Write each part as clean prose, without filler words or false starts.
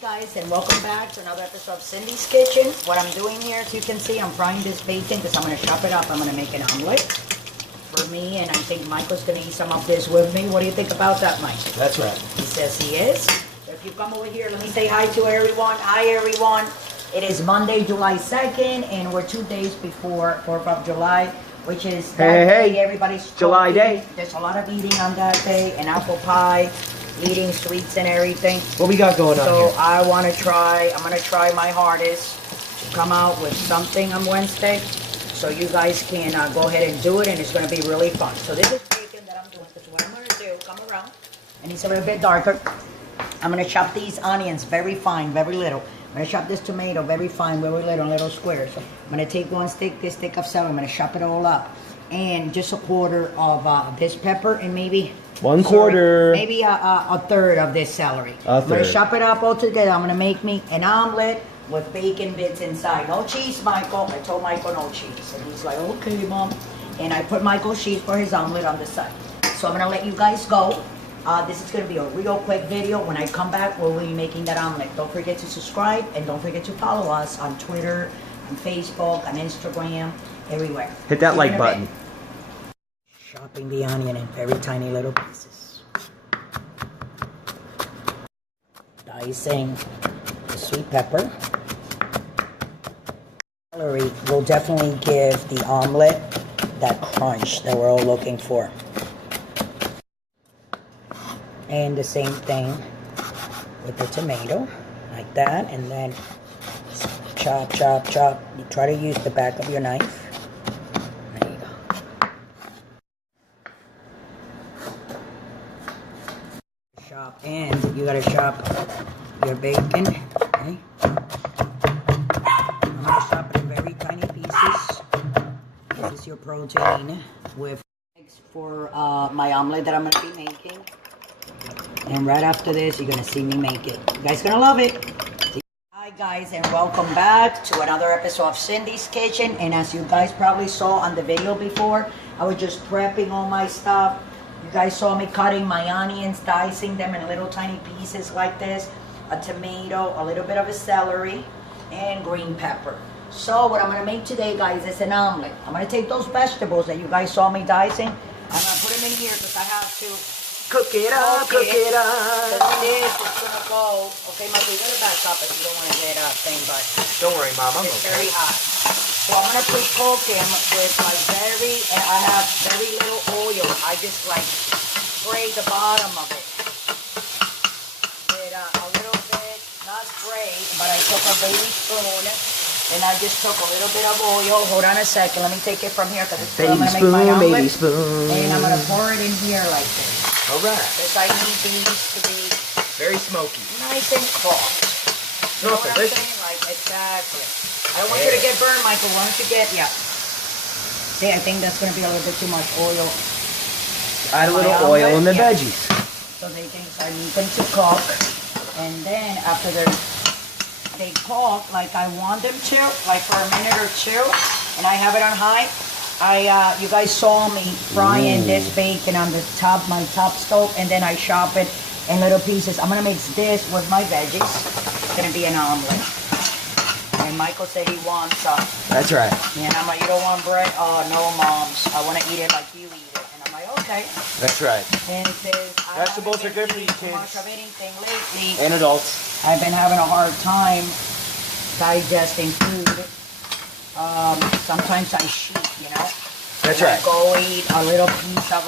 Guys, and welcome back to another episode of Cindy's Kitchen. What I'm doing here, as you can see, I'm frying this bacon because I'm going to chop it up. I'm going to make an omelet for me, and I think Michael's going to eat some of this with me. What do you think about that, Mike? That's right. He says he is. So if you come over here, let me say hi to everyone. Hi, everyone. It is Monday, July 2nd, and we're 2 days before 4th of July, which is that day everybody's July cooking. day. There's a lot of eating on that day, and apple pie, eating sweets and everything. What we got going on here? So I'm going to try my hardest to come out with something on Wednesday. So you guys can go ahead and do it, and it's going to be really fun. So this is bacon that I'm doing, because what I'm going to do, come around, and it's a little bit darker. I'm going to chop these onions very fine, very little. I'm going to chop this tomato very fine, very little squares. So I'm going to take this stick of celery, I'm going to chop it all up. And just a quarter of this pepper, and maybe... maybe a third of this celery. I'm going to chop it up all together. I'm going to make me an omelet with bacon bits inside. No cheese, Michael. I told Michael no cheese. And he's like, okay, Mom. And I put Michael's cheese for his omelet on the side. So I'm going to let you guys go. This is going to be a real quick video. When I come back, we'll be making that omelet. Don't forget to subscribe, and don't forget to follow us on Twitter, on Facebook, on Instagram, everywhere. Hit that like button. Chopping the onion in very tiny little pieces. Dicing the sweet pepper. Celery will definitely give the omelet that crunch that we're all looking for. And the same thing with the tomato, like that, and then chop, chop, chop. You try to use the back of your knife. There you go. Chop, and you gotta chop your bacon. Okay. I'm gonna chop it in very tiny pieces. This is your protein with eggs for my omelet that I'm gonna be making. And right after this, you're gonna see me make it. You guys gonna love it. Hi guys, and welcome back to another episode of Cindy's Kitchen. And as you guys probably saw on the video before, I was just prepping all my stuff. You guys saw me cutting my onions, dicing them in little tiny pieces like this. A tomato, a little bit of a celery, and green pepper. So what I'm gonna make today, guys, is an omelet. I'm gonna take those vegetables that you guys saw me dicing. I'm gonna put them in here because I have to cook it up, cook it up. This is gonna go. Okay, Michael, you gotta back up if you don't want to get a thing, but don't worry, Mom. I'm it's very hot. So I'm gonna pre-cook him with my and I have very little oil. I just like spray the bottom of it with a little bit, not spray, but I took a baby spoon and I just took a little bit of oil. Hold on a second. Let me take it from here because it's I'm gonna make my omelet. Baby spoon. And I'm gonna pour it in here like this. All right. Because I need these to be very smoky, nice and cooked. You know what I'm saying? Like, exactly. I don't want you to get burned, Michael. Why don't you get, See, I think that's going to be a little bit too much oil. Add a little oil in the veggies. So they think I need them to cook. And then after they cook like I want them to, like for a minute or two, and I have it on high, you guys saw me frying this bacon on the top, my top stove, and then I chop it in little pieces. I'm gonna mix this with my veggies. It's gonna be an omelet. And Michael said he wants some. That's right. And I'm like, you don't want bread? Oh no, Moms. I want to eat it like you eat it. And I'm like, okay. That's right. And it says, vegetables are good for you kids. Much of anything lately. And adults. I've been having a hard time digesting food. Sometimes I cheat, you know. That's right. I go eat a little piece of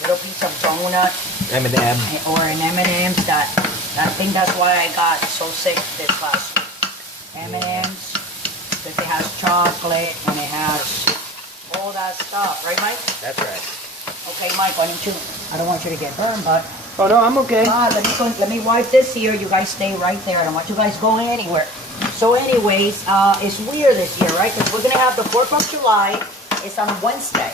little piece of donut. M&M. Or an M&M's. I think that's why I got so sick this last week. M&M's, because it has chocolate and it has all that stuff, right, Mike? That's right. Okay, Mike, I don't want you to get burned, but. Oh no, I'm okay. Let me wipe this here. You guys stay right there. I don't want you guys going anywhere. So anyways, it's weird this year, right? Because we're going to have the 4th of July. It's on Wednesday.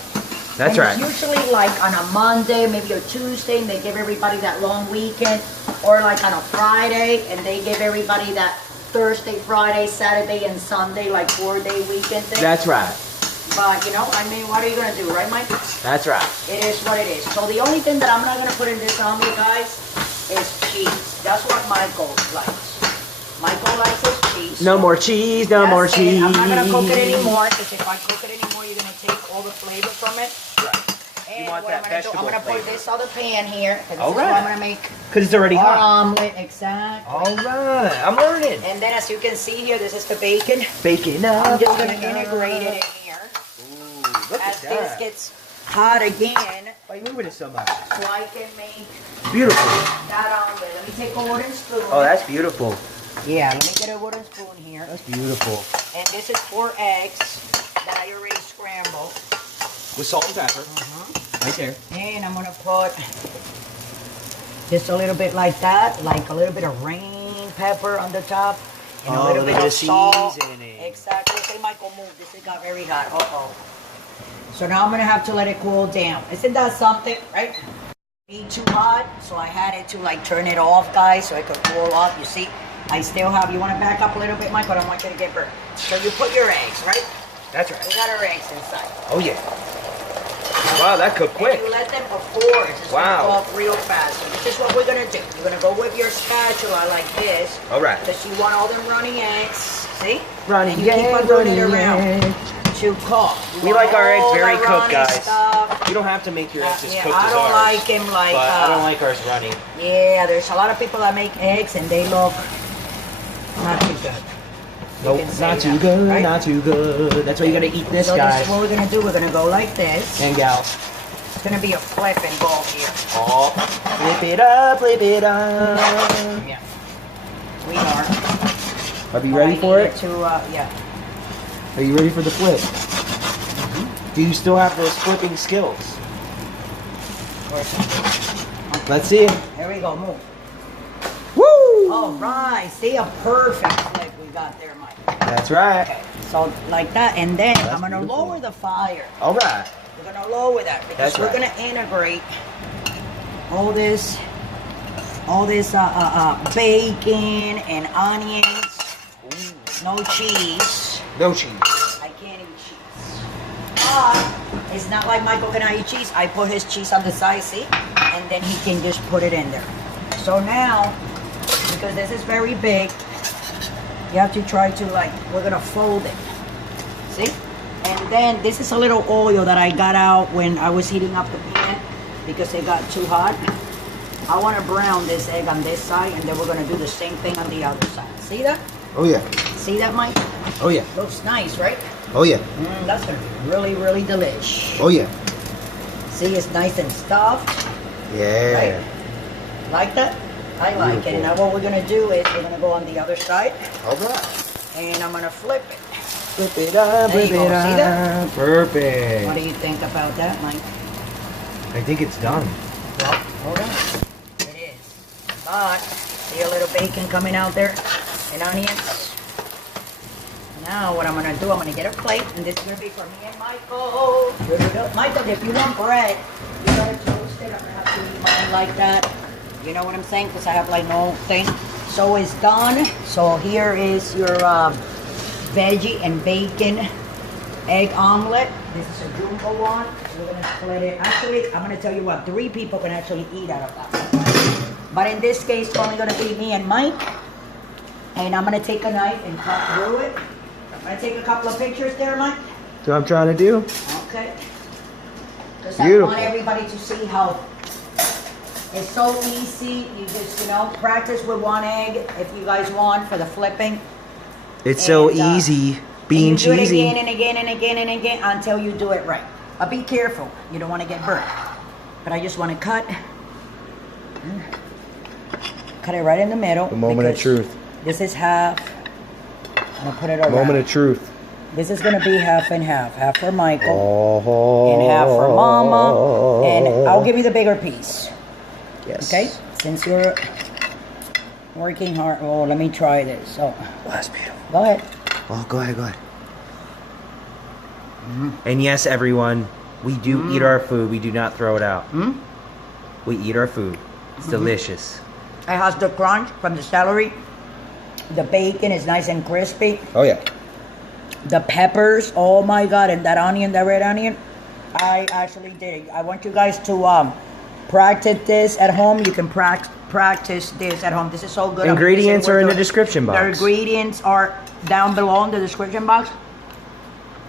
That's right. It's usually like on a Monday, maybe a Tuesday, and they give everybody that long weekend. Or like on a Friday, and they give everybody that Thursday, Friday, Saturday, and Sunday, like 4-day weekend thing. That's right. But, you know, I mean, what are you going to do, right, Mike? That's right. It is what it is. So the only thing that I'm not going to put in this omelet, guys, is cheese. That's what Michael likes. Michael likes his cheese. No more cheese, no more cheese. I'm not gonna cook it anymore, because if I cook it anymore, you're gonna take all the flavor from it. Right. And You want what that I'm gonna do, vegetable I'm gonna flavor. put this other pan here, because this All is what right. I'm gonna make Because it's already our hot. omelet. Exactly. All right. I'm learning. And then, as you can see here, this is the bacon. Bacon up. I'm just gonna integrate it in here. Ooh, look As at this that. gets hot again, Why are you moving it so much? so I can make Beautiful. that omelet. Let me take a wooden spoon. Oh, that's beautiful. Yeah, let me get a wooden spoon here. That's beautiful. And this is 4 eggs that I already scrambled. With salt and pepper. Right there. And I'm gonna put just a little bit like that, like a little bit of rain pepper on the top, and a little bit of salt. seasoning. Exactly. Say, Michael, move. This got very hot. Uh-oh. So now I'm gonna have to let it cool down. Isn't that something, right? Be too hot, so I had it to like turn it off, guys, so it could cool off. You see, I still have. You want to back up a little bit, Michael? I don't want you to get burnt. So you put your eggs, right? That's We right. got our eggs inside. Oh, yeah. Wow, that cooked quick. And you let them before. It's Wow. gonna cook real fast. So this is what we're gonna do. You're gonna go with your spatula like this. All right. Because you want all them runny eggs. See? Runny and you keep on eggs, doing it runny around eggs. to cook. You We want like our eggs all very the cooked, runny guys. stuff. You don't have to make your eggs as Yeah, cooked I as don't ours. like them like. But I don't like ours runny. Yeah, there's a lot of people that make eggs and they look not too good. You Nope, can say not too that, good, right? not too good. That's why you gotta eat this, So this guys. is what we're gonna do. We're gonna go like this. And gals. It's gonna be a flipping bowl here. Oh, flip it up, flip it up. Yeah. We are. Are you ready for it? Yeah. Are you ready for the flip? Do you still have those flipping skills? Let's see it. Here we go. Move. Woo! All right. See, a perfect flip we got there, Mike. That's right. Okay. So like that, and then That's I'm gonna beautiful. lower the fire. All right. We're gonna lower that because That's we're right. gonna integrate all this bacon and onions. No cheese. No cheese. I can't eat cheese. But it's not like Michael cannot eat cheese. I put his cheese on the side, see? And then he can just put it in there. So now, because this is very big, you have to try to like, we're gonna fold it. See? And then this is a little oil that I got out when I was heating up the pan because it got too hot. I want to brown this egg on this side, and then we're gonna do the same thing on the other side. See that? Oh yeah. See that, Mike? Oh yeah. Looks nice, right? Oh yeah. That's gonna be really, really delish. Oh yeah. See, it's nice and stuffed. Yeah. Right? Like that? I like it. Beautiful. And now what we're gonna do is we're gonna go on the other side, All right. and I'm gonna flip it. Flip it up, There you flip go. it See up. that? Perfect. What do you think about that, Mike? I think it's done. Well, hold on. It is. But, see a little bacon coming out there? And onions. Now what I'm gonna do, I'm gonna get a plate, and this is gonna be for me and Michael. Michael, if you want bread, you gotta toast it. I'm gonna have to eat mine like that. You know what I'm saying? Because I have like no thing. So it's done. So here is your veggie and bacon egg omelet. This is a jumbo one. We're gonna split it. Actually, I'm gonna tell you what, 3 people can actually eat out of that. But in this case, it's only gonna be me and Mike. And I'm gonna take a knife and cut through it. I'm gonna take a couple of pictures there, Mike. That's what I'm trying to do. Okay. Because I Beautiful. want everybody to see how it's so easy. You just, practice with 1 egg if you guys want for the flipping. It's so And, easy being and you do cheesy. it again and again and again and again until you do it right. But be careful. You don't want to get burnt. But I just want to cut it right in the middle. The moment of because truth. This is half. I'm going to put it around. Moment of truth. This is going to be half and half. Half for Michael Oh. and half for Mama. And I'll give you the bigger piece. Yes. Okay? Since you're working hard. Oh, let me try this. Oh, That's beautiful. go ahead. Oh, go ahead, go ahead. And yes, everyone, we do eat our food. We do not throw it out. We eat our food. It's delicious. It has the crunch from the celery. The bacon is nice and crispy. Oh, yeah. The peppers, oh my God, and that onion, that red onion, I actually did it. I want you guys to practice this at home. You can practice this at home. This is so good. Ingredients are in the description box. The ingredients are down below in the description box.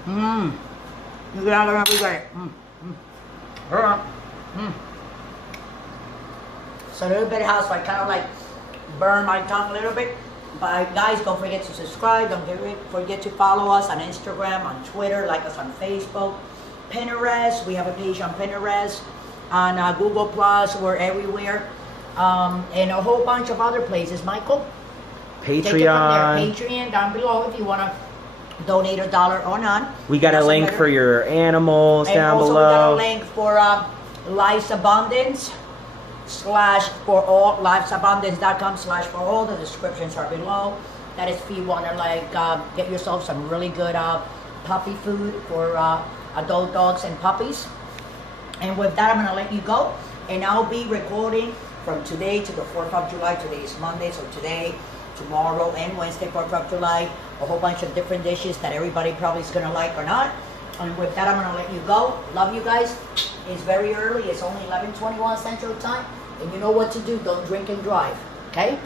You're not gonna regret it. So a little bit hot, so I kind of like burn my tongue a little bit. But guys, don't forget to subscribe. Don't forget to follow us on Instagram, on Twitter, like us on Facebook, Pinterest. We have a page on Pinterest, on Google Plus. We're everywhere, and a whole bunch of other places. Michael, Patreon. Take it from there. Patreon down below if you want to donate $1 or none. We got a link for your animals down below. And also we got a link for Life's Abundance /lifesabundance.com/for all. The descriptions are below. That is if you want to like get yourself some really good puppy food for adult dogs and puppies. And with that, I'm going to let you go, and I'll be recording from today to the 4th of July. Today is Monday, so today, tomorrow, and Wednesday, 4th of July, a whole bunch of different dishes that everybody probably is going to like or not. And with that, I'm going to let you go. Love you guys. It's very early. It's only 11:21 Central Time. And you know what to do. Don't drink and drive. Okay?